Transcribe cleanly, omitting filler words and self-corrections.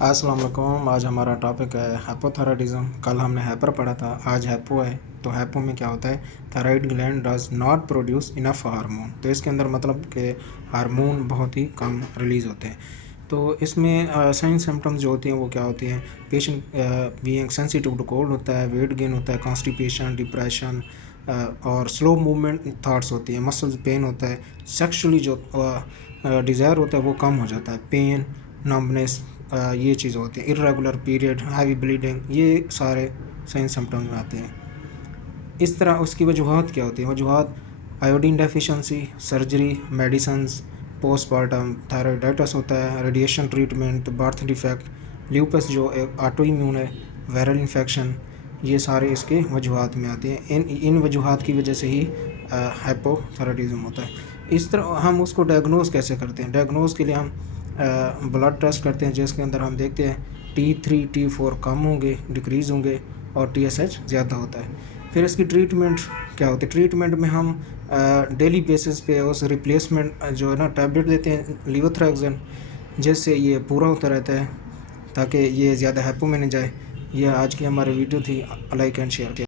अस्सलाम वालेकुम। आज हमारा टॉपिक है हाइपोथायराइडिज्म। कल हमने हाइपर पढ़ा था, आज हाइपो है। तो हाइपो में क्या होता है? Thyroid gland does not produce enough hormone. तो इसके अंदर मतलब कि हार्मोन बहुत ही कम रिलीज़ होते हैं। तो इसमें साइन सिम्टम्स जो होती हैं वो क्या होती हैं? Patient being sensitive to cold होता है, वेट गेन होता है, कॉन्स्टिपेशन, डिप्रेशन और स्लो मूवमेंट थॉट्स होती है, मसल्स पेन होता है, सेक्सुअली जो डिज़ायर होता है वो कम हो जाता है, पेन, नम्बनेस, ये चीज़ होती है, इर्रेगुलर पीरियड, हैवी ब्लीडिंग, ये सारे साइन सिम्टम्स में आते हैं। इस तरह उसकी वजूहत क्या होती हैं? वजूहत iodine deficiency, surgery, medicines, postmortem thyroiditis होता है, radiation treatment, birth defect, lupus जो एक ऑटो इम्यून है, वायरल इन्फेक्शन, ये सारे इसके वजूहत में आते हैं। इन वजूहत की वजह से ही हाइपोथायराइडिज्म होता है। इस तरह हम उसको डायग्नोज कैसे करते हैं? डायग्नोज के लिए हम ब्लड टेस्ट करते हैं, जिसके अंदर हम देखते हैं T3 T4 कम होंगे, डिक्रीज़ होंगे और TSH ज़्यादा होता है। फिर इसकी ट्रीटमेंट क्या होती है? ट्रीटमेंट में हम डेली बेसिस पे उस रिप्लेसमेंट जो है ना टैबलेट देते हैं लीवोथ्रैक्सन, जिससे ये पूरा होता रहता है ताकि ये ज़्यादा हाइपो में नहीं जाए। ये आज की हमारी वीडियो थी। लाइक एंड शेयर किया।